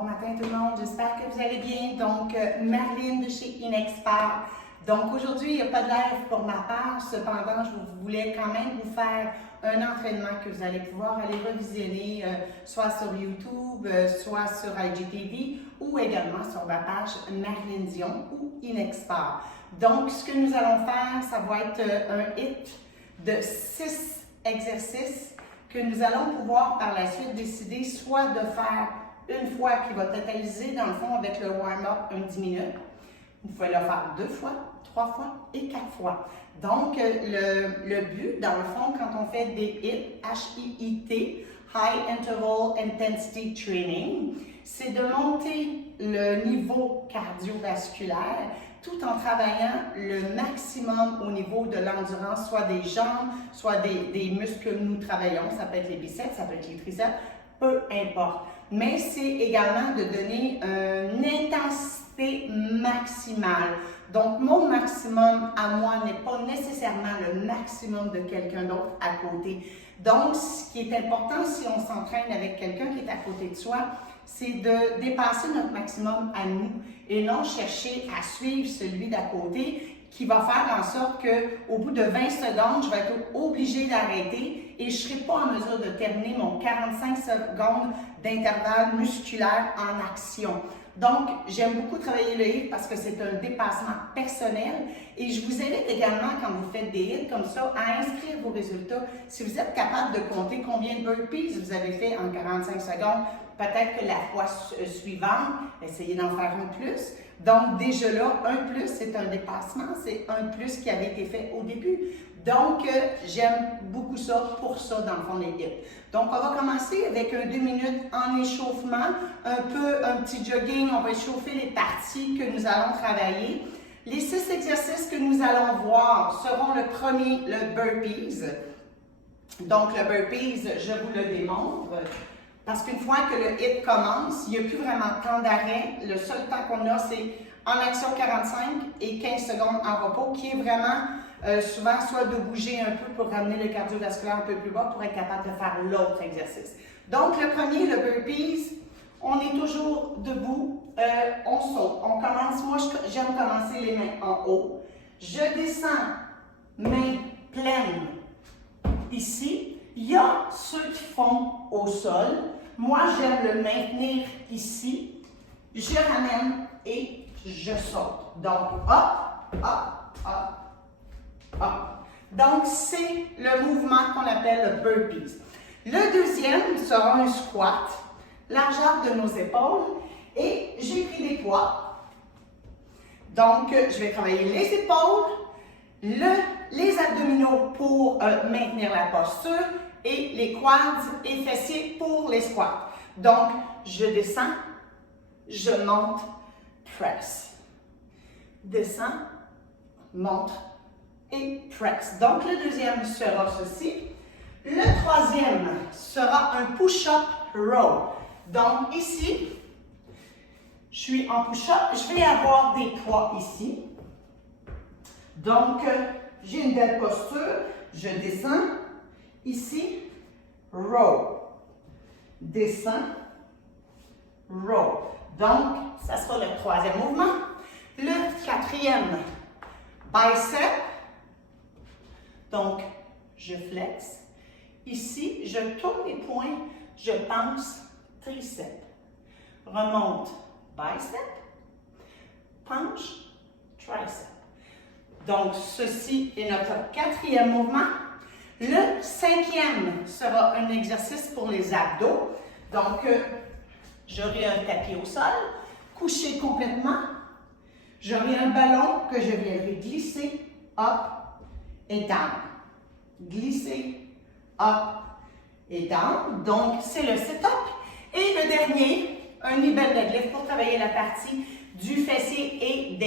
Bon matin tout le monde, j'espère que vous allez bien. Donc, Marlene de chez Inexpert. Donc, aujourd'hui, il n'y a pas de live pour ma part. Cependant, je voulais quand même vous faire un entraînement que vous allez pouvoir aller revisionner soit sur YouTube, soit sur IGTV ou également sur ma page Marlene Dion ou Inexpert. Donc, ce que nous allons faire, ça va être un hit de 6 exercices que nous allons pouvoir par la suite décider soit de faire une fois qui va totaliser dans le fond avec le warm-up un 10 minutes. Vous pouvez le faire 2 fois, 3 fois et 4 fois. Donc, le but, dans le fond, quand on fait des HIIT, H-I-I-T, High Interval Intensity Training, c'est de monter le niveau cardiovasculaire tout en travaillant le maximum au niveau de l'endurance, soit des jambes, soit des muscles que nous travaillons. Ça peut être les biceps, ça peut être les triceps, peu importe. Mais c'est également de donner une intensité maximale. Donc, mon maximum à moi n'est pas nécessairement le maximum de quelqu'un d'autre à côté. Donc, ce qui est important si on s'entraîne avec quelqu'un qui est à côté de soi, c'est de dépasser notre maximum à nous et non chercher à suivre celui d'à côté qui va faire en sorte qu'au bout de 20 secondes, je vais être obligée d'arrêter et je ne serai pas en mesure de terminer mon 45 secondes d'intervalle musculaire en action. Donc, j'aime beaucoup travailler le HIIT parce que c'est un dépassement personnel et je vous invite également, quand vous faites des HIIT comme ça, à inscrire vos résultats. Si vous êtes capable de compter combien de burpees vous avez fait en 45 secondes, peut-être que la fois suivante, essayez d'en faire un plus. Donc, déjà là, un plus, c'est un dépassement, c'est un plus qui avait été fait au début. Donc, j'aime beaucoup ça pour ça, dans le fond, les HIIT. Donc, on va commencer avec un 2 minutes en échauffement, un petit jogging. On va échauffer les parties que nous allons travailler. Les 6 exercices que nous allons voir seront le premier, le burpees. Donc, le burpees, je vous le démontre. Parce qu'une fois que le HIIT commence, il n'y a plus vraiment de temps d'arrêt. Le seul temps qu'on a, c'est en action 45 et 15 secondes en repos, qui est vraiment souvent soit de bouger un peu pour ramener le cardiovasculaire un peu plus bas pour être capable de faire l'autre exercice. Donc, le premier, le burpees, on est toujours debout, on saute. On commence, moi j'aime commencer les mains en haut. Je descends, mains pleines ici. Il y a ceux qui font au sol. Moi, j'aime le maintenir ici. Je ramène et je saute. Donc, hop, hop, hop, hop. Donc, c'est le mouvement qu'on appelle le burpees. Le deuxième sera un squat, largeur de nos épaules. Et j'ai pris des poids. Donc, je vais travailler les épaules, les abdominaux pour maintenir la posture et les quads et fessiers pour les squats. Donc, je descends, je monte, press. Descends, monte et press. Donc, le deuxième sera ceci. Le troisième sera un push-up row. Donc, ici, je suis en push-up. Je vais avoir des poids ici. Donc, j'ai une belle posture. Je descends. Ici, row. Descends, row. Donc, ça sera le troisième mouvement. Le quatrième, bicep. Donc, je flexe. Ici, je tourne les poings, je pense triceps. Remonte, bicep. Penche, tricep. Donc, ceci est notre quatrième mouvement. Le cinquième sera un exercice pour les abdos. Donc, j'aurai un tapis au sol, couché complètement. J'aurai un ballon que je viendrai glisser up et down. Glisser up et down. Donc, c'est le sit-up. Et le dernier, un nibble deadlift pour travailler la partie du fessier et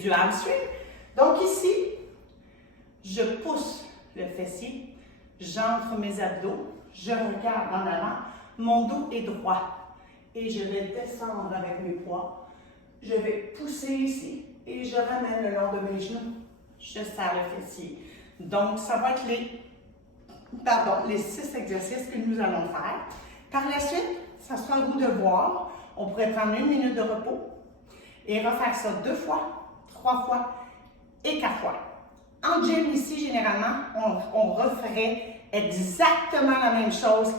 du hamstring. Donc, ici, je pousse le fessier, j'entre mes abdos, je regarde en avant, mon dos est droit et je vais descendre avec mes poids. Je vais pousser ici et je ramène le long de mes genoux, je serre le fessier. Donc, ça va être les 6 exercices que nous allons faire. Par la suite, Ça sera à vous de voir. On pourrait prendre 1 minute de repos et refaire ça 2 fois, 3 fois et 4 fois. En gym, ici, généralement, on referait exactement la même chose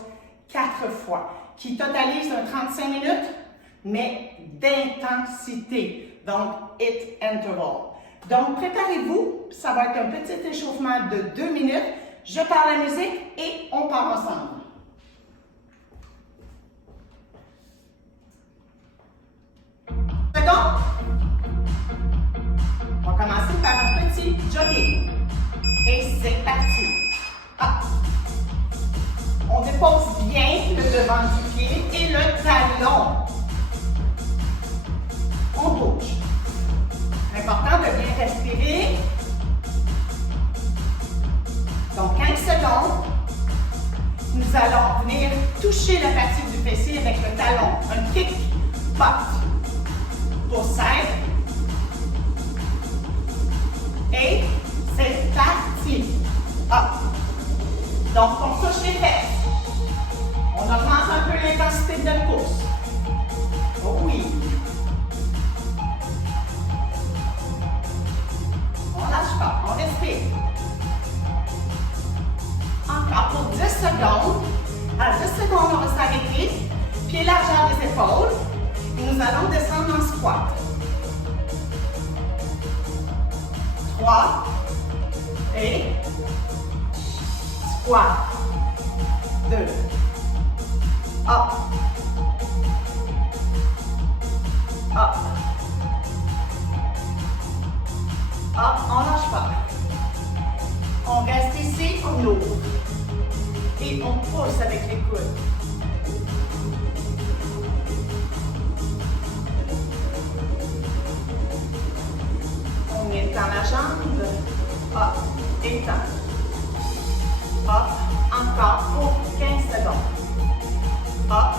4 fois, qui totalise un 35 minutes, mais d'intensité. Donc, HIIT interval. Donc, préparez-vous. Ça va être un petit échauffement de 2 minutes. Je pars la musique et on part ensemble. Second, on va commencer par un petit jogging. Et c'est parti. Hop. On dépose bien le devant du pied et le talon. On bouge. Important de bien respirer. Donc, 15 secondes. Nous allons venir toucher la partie du fessier avec le talon. Un kick, pop. Pour 5. Et c'est parti. Hop. Donc, on touche les fesses. On augmente un peu l'intensité de notre pouce. Oh oui. On lâche pas, on respire. Encore pour 10 secondes. À 10 secondes, on va s'arrêter. Pied largeur des épaules. Et nous allons descendre en squat. 3. Et squat. 2. Up. Up. Up, on lâche pas. On reste ici, on ouvre. Et on pousse avec les coudes. On étend la jambe. Up, étend. Up, encore pour 15 secondes. Up.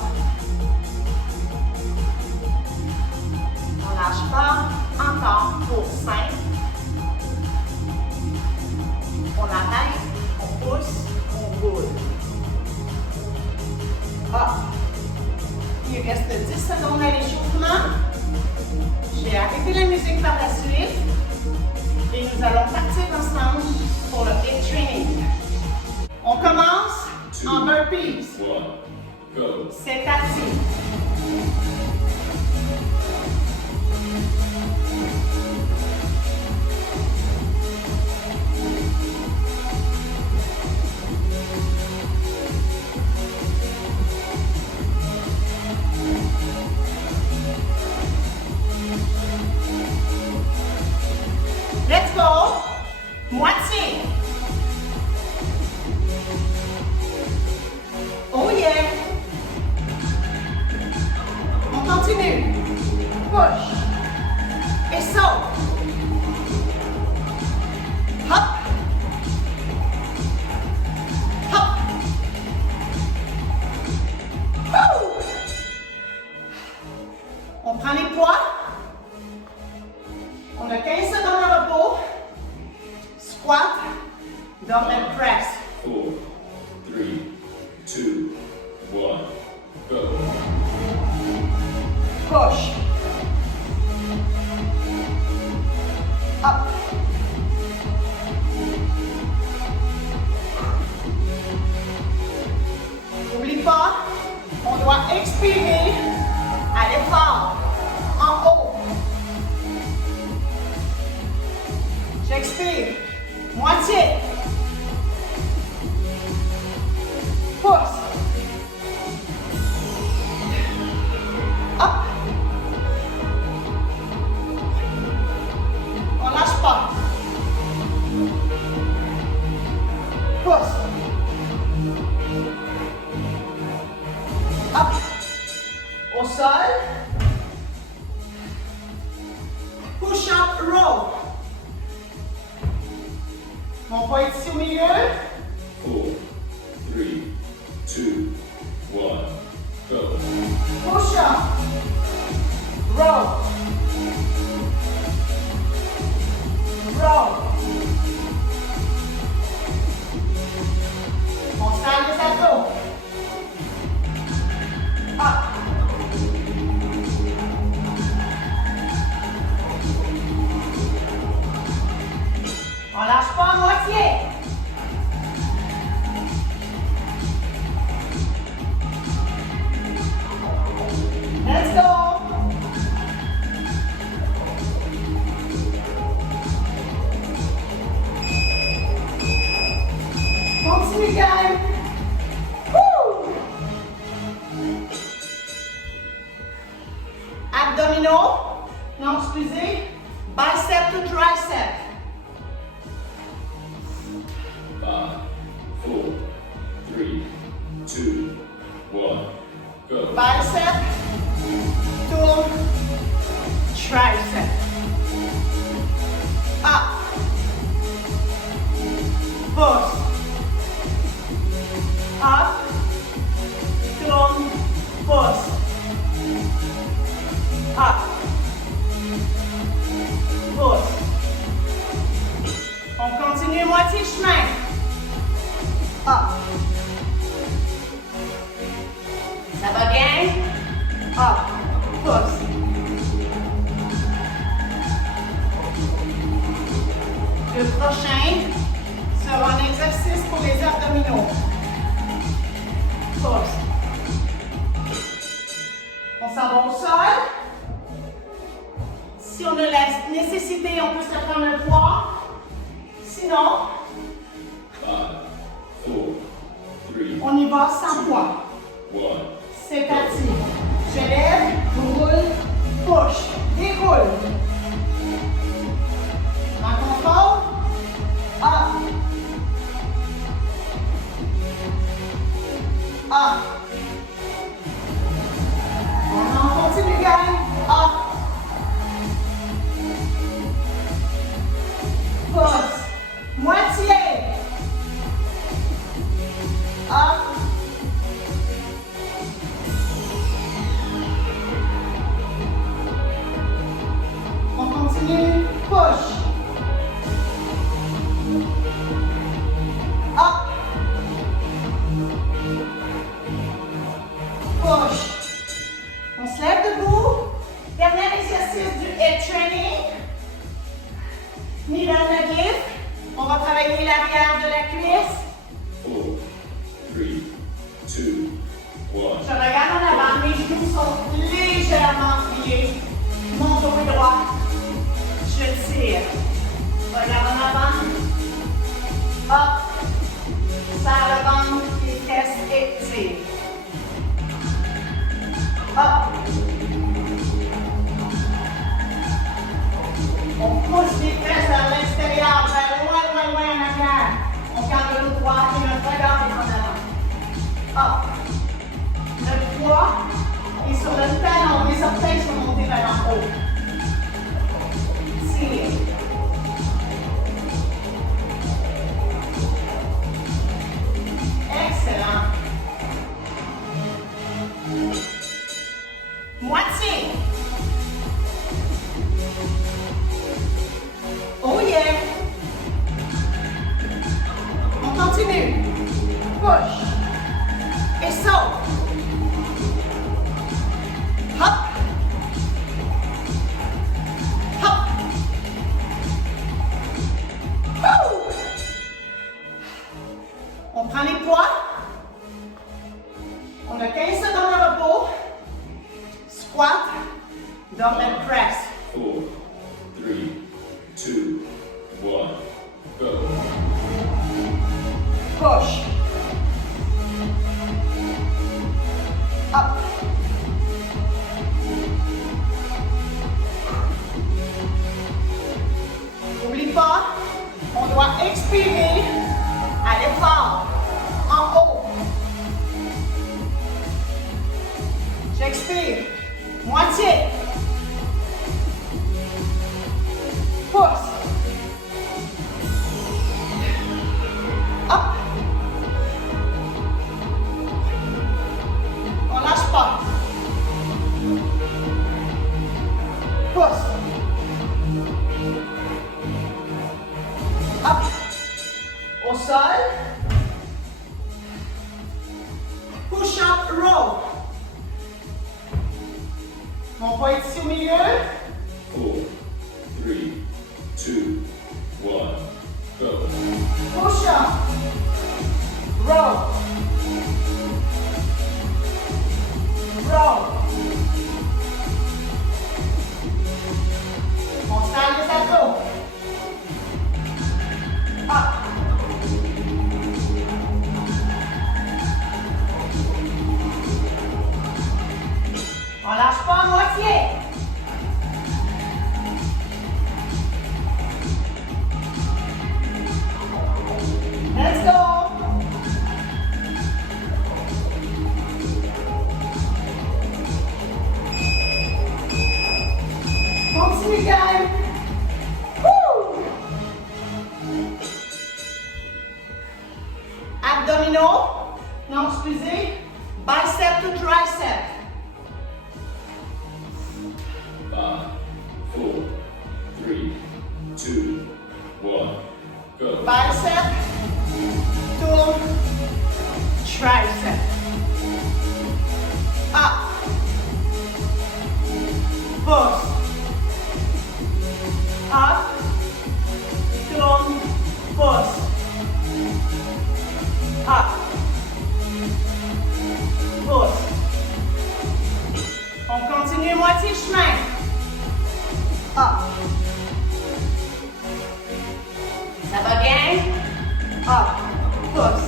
On lâche pas. Encore pour 5. On arrête, on pousse, on roule. Up. Il reste 10 secondes à l'échauffement. J'ai arrêté la musique par la suite. Et nous allons partir ensemble pour le HIIT training. On commence en burpees. C'est parti. Let's go. Moitié. Oh yeah. On continue. Push. Et saute. Hop. Hop. Woo. On prend les poids. On a 15 secondes de repos. Squat, dumbbell press. 4, 3, 2, 1, go. Push. Up. N'oublie pas, on doit expirer à l'effort, en haut. J'expire. Moitié. Pousse. Hop. On lâche pas. Pousse. Hop. Au sol. Push up row. Mon poids est ici au milieu. 4, 3, 2, 1, go. Push up. Row. Row. On serre les abdos. Up. abdominaux. Non, excusez. Bicep to tricep. 5, 4, 3, 2, 1, go. Bicep to tricep. Up. Push. Up. Down. Push. Up. Push. On continue moitié chemin. Up. Ça va bien? Up. Push. Le prochain sera un exercice pour les abdominaux. Push. On s'en va au sol. Si on a la nécessité, on peut se prendre un poids. Sinon, 5, 4, 3, on y va sans poids. 1. C'est parti. Je lève, roule, push, déroule. En contrôle. Up. Up. On continue, gang. Up. Push. Moitié. Up. On continue. Push. Up. Push. On se lève debout. Dernier exercice du hip training. Knee down again. On va travailler l'arrière de la cuisse. 4, 3, 2, 1. Je regarde en avant, mes genoux sont légèrement pliés. Mon dos est droit. Je tire. Regarde en avant. Up. Serre le ventre, les fesses et tire. Up. On pousse les fesses vers l'extérieur, vers loin, loin, loin en arrière. On garde le dos droit et notre regard est en avant. Up. Le poids est sur le talon, les orteils sont montés vers en haut. Tire. Excellent. Moitié. Oh yeah. On continue. Push. Et saute. Hop. Hop. Woo. On prend les poids. On a 15 secondes de repos. Squat. Dumbbell press. 4, 3, 2, 1, go. Push. Up. N'oublie pas, on doit expirer à l'effort, en haut. J'expire. Moitié. Pousse. Hop. On lâche pas. Pousse. Hop. Au sol. Push up row. Mon poids est ici au milieu. 4, 3, 2, 1, go. Push up. Row. Row. On serre les abdos. Up. On lâche pas à moitié. continue, gang. Woo! Abdominaux. Non, excusez. Bicep to tricep. 5, 4, 3, 2, 1, go. Bicep to tricep. Up. Push. Up. Down. Push. Up. Push. On continue moitié chemin. Up. Ça va bien? Up. Push.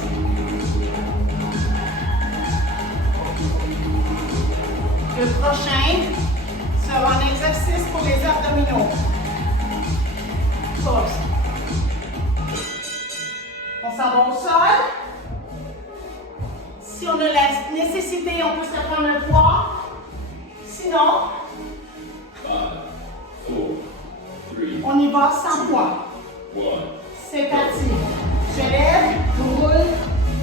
Le prochain sera un exercice pour les abdominaux. Push. On s'en va au sol. Si on a la nécessité, on peut se prendre un poids. Sinon, 5, 4, 3, on y va sans poids. 1. C'est parti. Je lève, roule,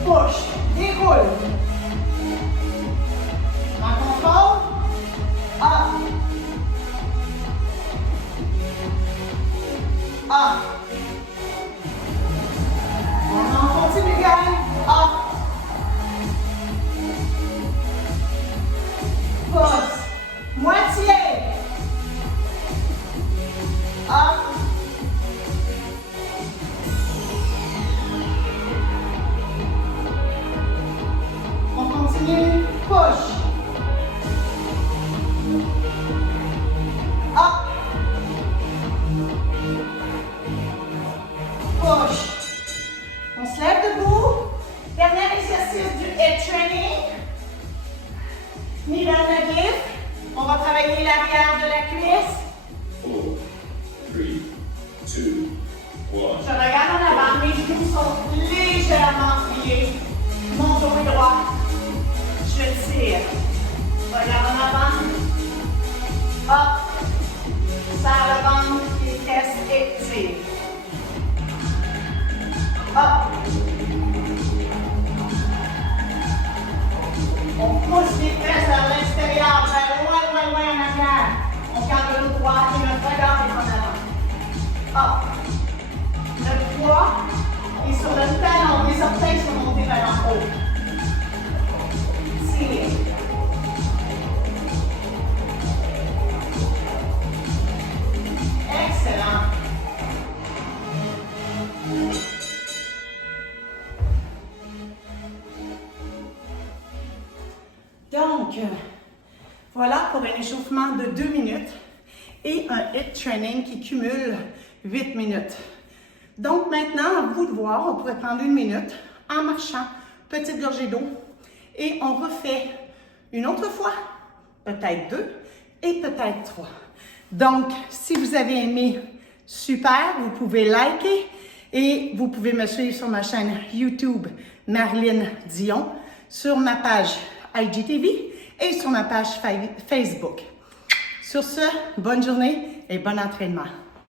push, déroule. En contrôle. Up. Up. On continue, gang. Up. Push. Moitié. Up. On continue. Push. Up. Push. On se lève debout. Dernier exercice du head training. Knee down the hip. On va travailler l'arrière de la cuisse. 4, 3, 2, 1. Je regarde en avant, mes genoux sont légèrement pliés. Mon dos est droit. Je tire. Je regarde en avant. Hop. Serre le ventre, les fesses et tire. Hop. On pousse les fesses vers l'extérieur, vers loin, loin, loin en arrière. On garde le dos droit et notre regard est en avant. Hop. Le poids est sur le talon, les orteils sont montés vers en haut. Tire. Excellent. Donc, voilà pour un échauffement de 2 minutes et un HIIT training qui cumule 8 minutes. Donc maintenant, à vous de voir, on pourrait prendre 1 minute en marchant, petite gorgée d'eau, et on refait une autre fois, peut-être 2 et peut-être 3. Donc, si vous avez aimé, super, vous pouvez liker et vous pouvez me suivre sur ma chaîne YouTube Marlene Dion, sur ma page IGTV et sur ma page Facebook. Sur ce, bonne journée et bon entraînement.